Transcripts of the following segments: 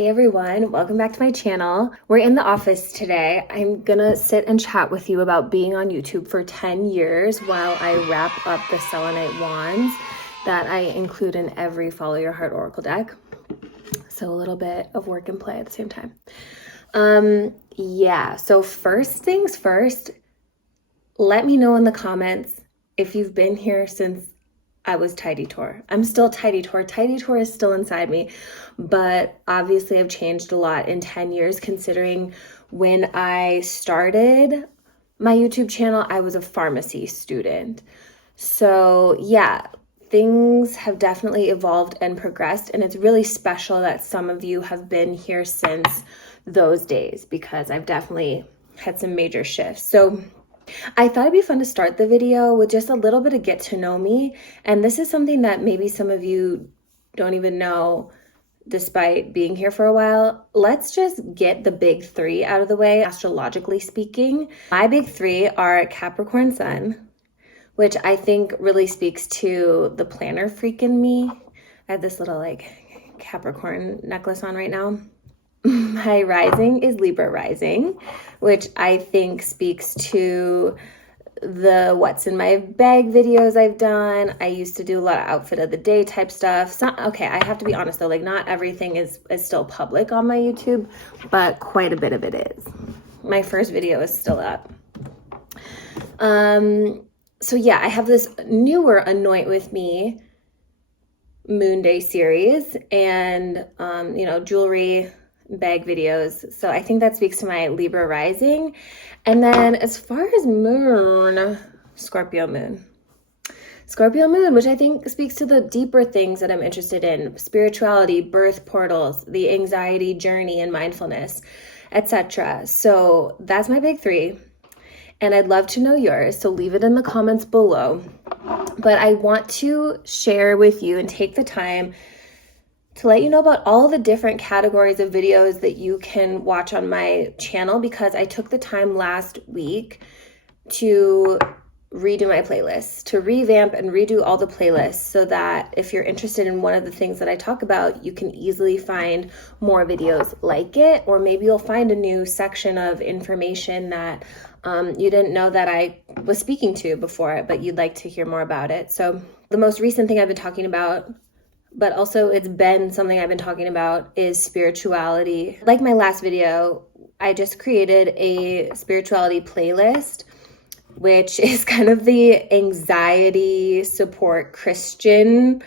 Hey everyone, welcome back to my channel. We're in the office today. I'm gonna sit and chat with you about being on YouTube for 10 years while I wrap up the selenite wands that I include in every Follow Your Heart Oracle deck. So a little bit of work and play at the same time. So first things first, let me know in the comments if you've been here since I was 𝚑𝚎𝚘𝚘𝚘𝚘. I'm still 𝚑𝚑𝚘𝚘𝚘𝚘. 𝚑𝚑𝚘𝚘𝚘 is still inside me, but obviously I've changed a lot in 10 years considering when I started my YouTube channel, I was a pharmacy student. So yeah, things have definitely evolved and progressed, and it's really special that some of you have been here since those days because I've definitely had some major shifts. So I thought it'd be fun to start the video with just a little bit of get to know me. And this is something that maybe some of you don't even know despite being here for a while. Let's just get the big three out of the way, astrologically speaking. My big three are Capricorn Sun, which I think really speaks to the planner freak in me. I have this little like Capricorn necklace on right now. My rising is Libra rising, which I think speaks to the what's in my bag videos I've done. I used to do a lot of outfit of the day type stuff. Okay, I have to be honest though, like not everything is still public on my YouTube, but quite a bit of it is. My first video is still up. So yeah, I have this newer Anoint With Me Moon Day series and, jewelry, bag videos. So I think that speaks to my Libra rising. And then as far as moon, Scorpio moon, which I think speaks to the deeper things that I'm interested in: spirituality, birth portals, the anxiety journey and mindfulness, etc. So that's my big three. And I'd love to know yours. So leave it in the comments below. But I want to share with you and take the time to let you know about all the different categories of videos that you can watch on my channel, because I took the time last week to redo my playlist, to revamp and redo all the playlists so that if you're interested in one of the things that I talk about, you can easily find more videos like it, or maybe you'll find a new section of information that you didn't know that I was speaking to before, but you'd like to hear more about it. So the most recent thing I've been talking about, but also it's been something I've been talking about, is spirituality. Like my last video, I just created a spirituality playlist, which is kind of the anxiety support Christian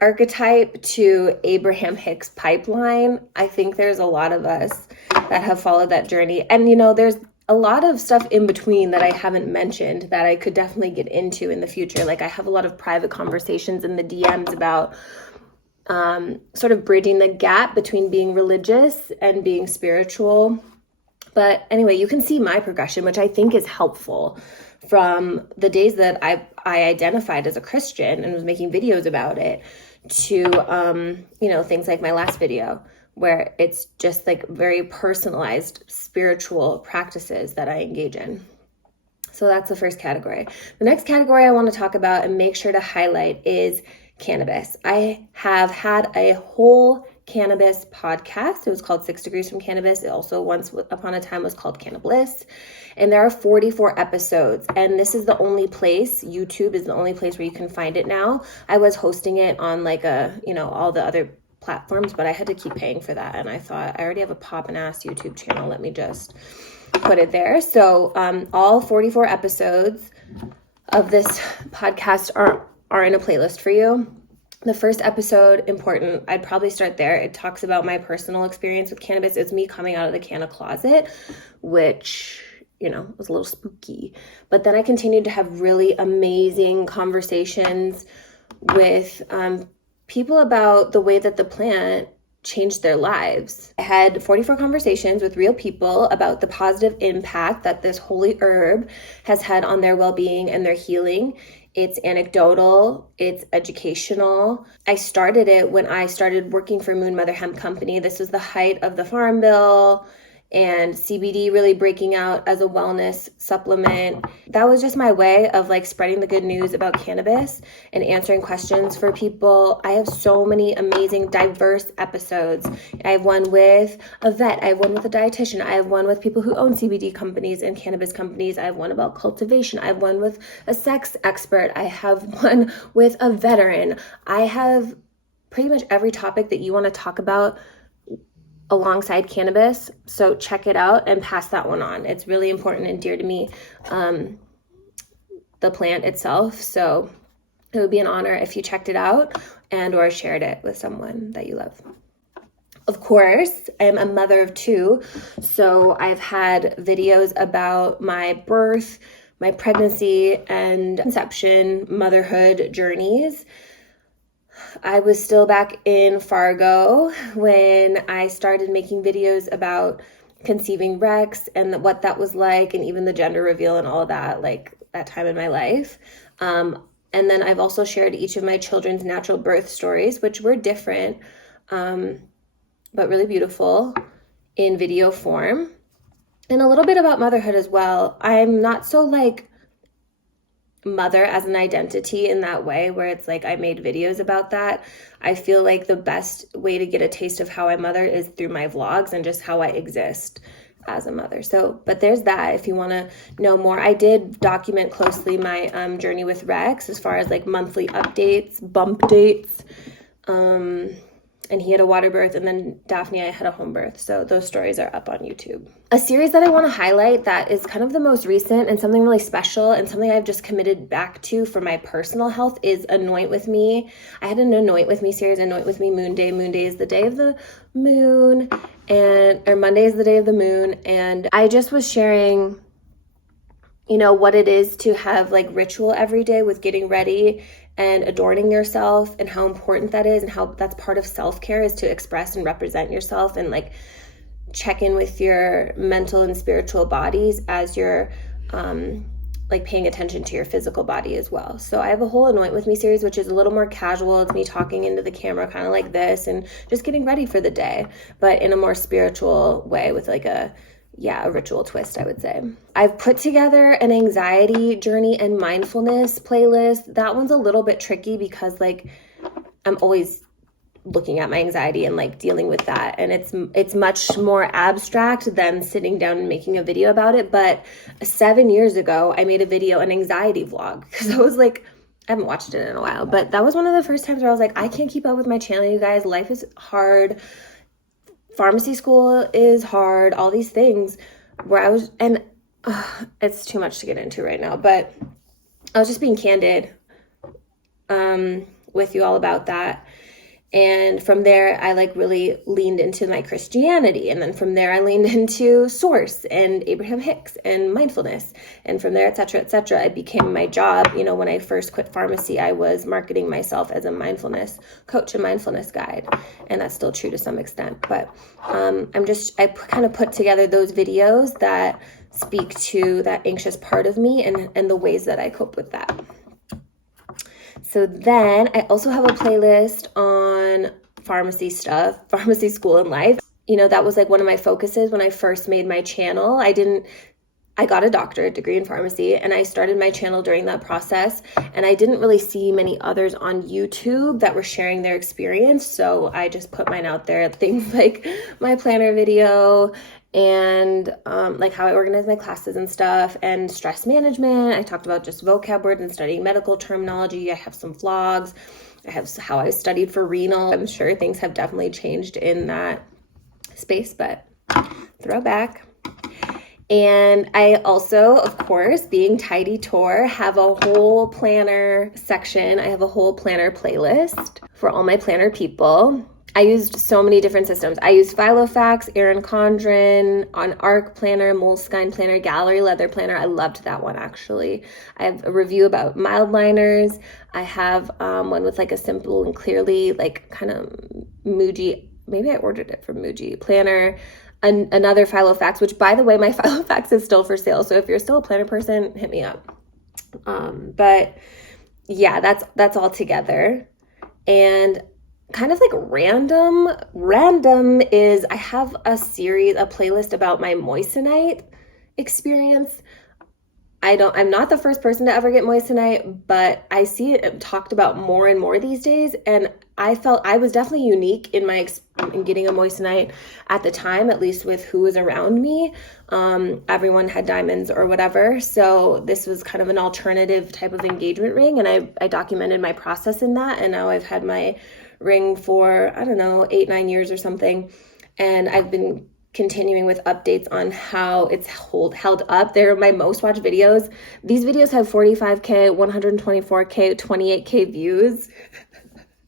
archetype to Abraham Hicks pipeline. I think there's a lot of us that have followed that journey. And there's a lot of stuff in between that I haven't mentioned that I could definitely get into in the future. Like I have a lot of private conversations in the DMs about sort of bridging the gap between being religious and being spiritual. But anyway, you can see my progression, which I think is helpful, from the days that I identified as a Christian and was making videos about it to, things like my last video, where it's just like very personalized spiritual practices that I engage in. So that's the first category. The next category I want to talk about and make sure to highlight is cannabis. I have had a whole cannabis podcast. It was called 6 Degrees from Cannabis. It also once upon a time was called Cannabis. And there are 44 episodes. And this is the only place, YouTube is the only place where you can find it now. I was hosting it on like all the other platforms, but I had to keep paying for that. And I thought, I already have a poppin' ass YouTube channel. Let me just put it there. So all 44 episodes of this podcast are in a playlist for you. The first episode, important, I'd probably start there. It talks about my personal experience with cannabis. It's me coming out of the canna closet, which, was a little spooky. But then I continued to have really amazing conversations with people about the way that the plant changed their lives. I had 44 conversations with real people about the positive impact that this holy herb has had on their well-being and their healing. It's anecdotal, it's educational. I started it when I started working for Moon Mother Hemp Company. This was the height of the Farm Bill. and CBD really breaking out as a wellness supplement. That was just my way of like spreading the good news about cannabis and answering questions for people. I have so many amazing, diverse episodes. I have one with a vet. I have one with a dietitian. I have one with people who own CBD companies and cannabis companies. I have one about cultivation. I have one with a sex expert. I have one with a veteran. I have pretty much every topic that you want to talk about alongside cannabis. So check it out and pass that one on. It's really important and dear to me, the plant itself. So it would be an honor if you checked it out and or shared it with someone that you love. Of course, I'm a mother of 2. So I've had videos about my birth, my pregnancy and conception, motherhood journeys. I was still back in Fargo when I started making videos about conceiving Rex and what that was like, and even the gender reveal and all of that, like that time in my life. And then I've also shared each of my children's natural birth stories, which were different, but really beautiful in video form, and a little bit about motherhood as well. I'm not so like mother as an identity in that way where it's like I made videos about that. I feel like the best way to get a taste of how I mother is through my vlogs and just how I exist as a mother. So, but there's that if you want to know more. I did document closely my journey with Rex as far as like monthly updates, bump dates, and he had a water birth, and then Daphne, I had a home birth. So those stories are up on YouTube. A series that I want to highlight that is kind of the most recent and something really special and something I've just committed back to for my personal health is Anoint With Me. I had an Anoint With Me series, Anoint With Me Moon Day. Moon Day is the day of the moon, or Monday is the day of the moon. And I just was sharing, you know, what it is to have like ritual every day with getting ready and adorning yourself, and how important that is, and how that's part of self-care is to express and represent yourself and like check in with your mental and spiritual bodies as you're like paying attention to your physical body as well. So I have a whole Anoint With Me series, which is a little more casual. It's me talking into the camera kind of like this and just getting ready for the day, but in a more spiritual way with like a ritual twist, I would say. I've put together an anxiety journey and mindfulness playlist. That one's a little bit tricky because like I'm always looking at my anxiety and like dealing with that. And it's much more abstract than sitting down and making a video about it. But 7 years ago, I made a video, an anxiety vlog, because I was like, I haven't watched it in a while, but that was one of the first times where I was like, I can't keep up with my channel, you guys. Life is hard. Pharmacy school is hard, all these things where I was, and it's too much to get into right now, but I was just being candid with you all about that. And from there, I like really leaned into my Christianity. And then from there, I leaned into Source and Abraham Hicks and mindfulness. And from there, et cetera, it became my job. You know, when I first quit pharmacy, I was marketing myself as a mindfulness coach and mindfulness guide. And that's still true to some extent. But I kind of put together those videos that speak to that anxious part of me and the ways that I cope with that. So then I also have a playlist on pharmacy stuff, pharmacy school and life. You know, that was like one of my focuses when I first made my channel. I got a doctorate degree in pharmacy and I started my channel during that process, and I didn't really see many others on YouTube that were sharing their experience. So I just put mine out there, things like my planner video and like how I organize my classes and stuff, and stress management. I talked about just vocab words and studying medical terminology. I have some vlogs. I have how I studied for renal. I'm sure things have definitely changed in that space, but throwback. And I also, of course, being Tidy Tour, have a whole planner section. I have a whole planner playlist for all my planner people. I used so many different systems. I used Filofax, Erin Condren, on Arc Planner, Moleskine Planner, Gallery Leather Planner. I loved that one, actually. I have a review about mild liners. I have one with like a simple and clearly like kind of Muji, maybe I ordered it from Muji Planner. Another Filofax, which by the way, my Filofax is still for sale. So if you're still a planner person, hit me up. But yeah, that's all together. And kind of like random. Random is I have a playlist about my Moissanite experience. I'm not the first person to ever get Moissanite, but I see it talked about more and more these days. And I felt I was definitely unique in in getting a Moissanite at the time, at least with who was around me. Everyone had diamonds or whatever. So this was kind of an alternative type of engagement ring. And I documented my process in that. And now I've had my ring for, I don't know, 8-9 years or something. And I've been continuing with updates on how it's held up. They're my most watched videos. These videos have 45K, 124K, 28K views.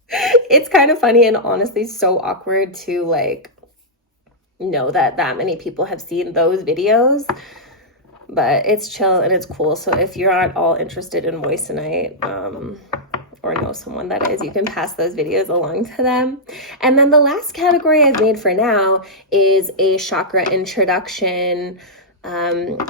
It's kind of funny and honestly so awkward to like know that many people have seen those videos, but it's chill and it's cool. So if you're at all interested in Moissanite, or know someone that is, you can pass those videos along to them. And then the last category I've made for now is a chakra introduction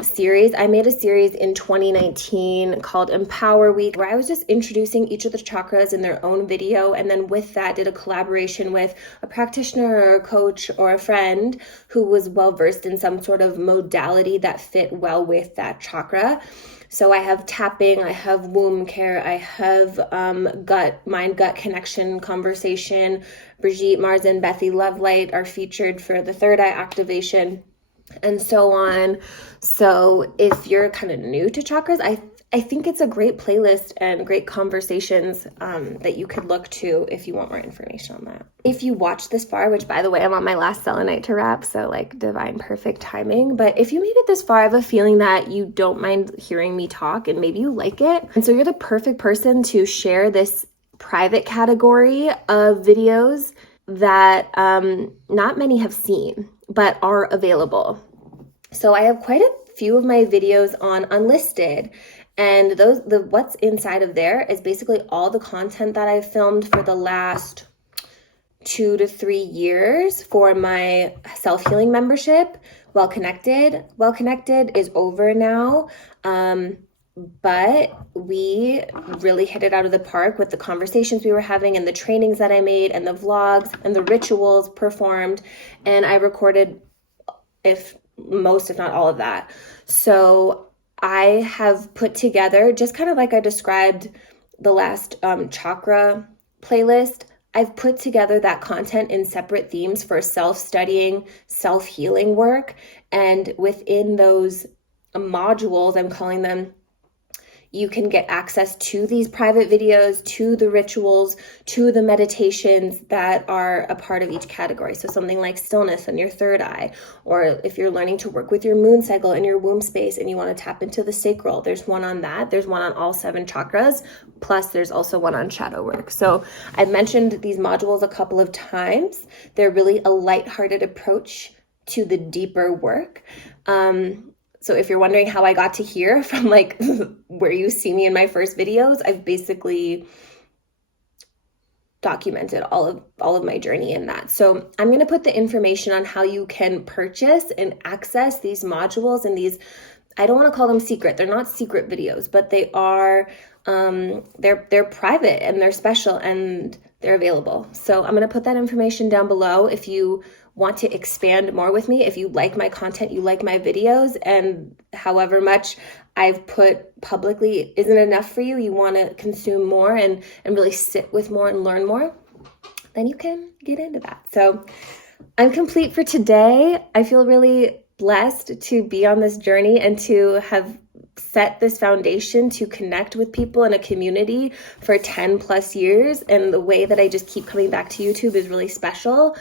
series. I made a series in 2019 called Empower Week, where I was just introducing each of the chakras in their own video. And then with that, did a collaboration with a practitioner or a coach or a friend who was well versed in some sort of modality that fit well with that chakra. So I have tapping, I have womb care, I have mind-gut connection conversation. Brigitte, Mars, and Bethy Lovelight are featured for the third eye activation, and so on. So if you're kind of new to chakras, I think it's a great playlist and great conversations that you could look to if you want more information on that. If you watched this far, which by the way, I'm on my last selenite to wrap, so like divine perfect timing. But if you made it this far, I have a feeling that you don't mind hearing me talk and maybe you like it. And so you're the perfect person to share this private category of videos that not many have seen, but are available. So I have quite a few of my videos on unlisted. And what's inside of there is basically all the content that I've filmed for the last 2 to 3 years for my self-healing membership. Well Connected is over now. But we really hit it out of the park with the conversations we were having and the trainings that I made and the vlogs and the rituals performed. And I recorded if not all of that. So I have put together, just kind of like I described the last chakra playlist, I've put together that content in separate themes for self-studying, self-healing work. And within those modules, I'm calling them, you can get access to these private videos, to the rituals, to the meditations that are a part of each category. So something like stillness on your third eye, or if you're learning to work with your moon cycle in your womb space and you want to tap into the sacral, there's one on that. There's one on all 7 chakras, plus there's also one on shadow work. So I've mentioned these modules a couple of times. They're really a lighthearted approach to the deeper work. So if you're wondering how I got to here from like where you see me in my first videos, I've basically documented all of my journey in that. So I'm going to put the information on how you can purchase and access these modules and these, I don't want to call them secret. They're not secret videos, but they are, they're private and they're special and they're available. So I'm going to put that information down below if you want to expand more with me. If you like my content, you like my videos, and however much I've put publicly isn't enough for you, you want to consume more and really sit with more and learn more, then you can get into that. So I'm complete for today. I feel really blessed to be on this journey and to have set this foundation to connect with people in a community for 10 plus years. And the way that I just keep coming back to YouTube is really special.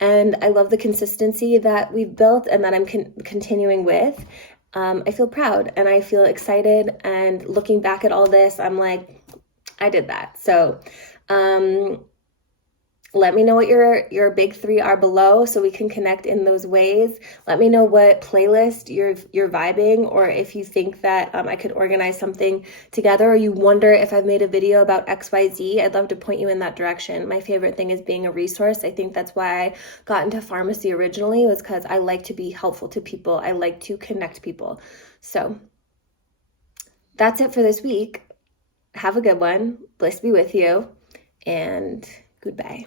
And I love the consistency that we've built and that I'm continuing with. I feel proud and I feel excited. And looking back at all this, I'm like, I did that. So let me know what your big 3 are below so we can connect in those ways. Let me know what playlist you're vibing, or if you think that I could organize something together, or you wonder if I've made a video about XYZ. I'd love to point you in that direction. My favorite thing is being a resource. I think that's why I got into pharmacy originally, was because I like to be helpful to people. I like to connect people. So that's it for this week. Have a good one. Bliss be with you, and goodbye.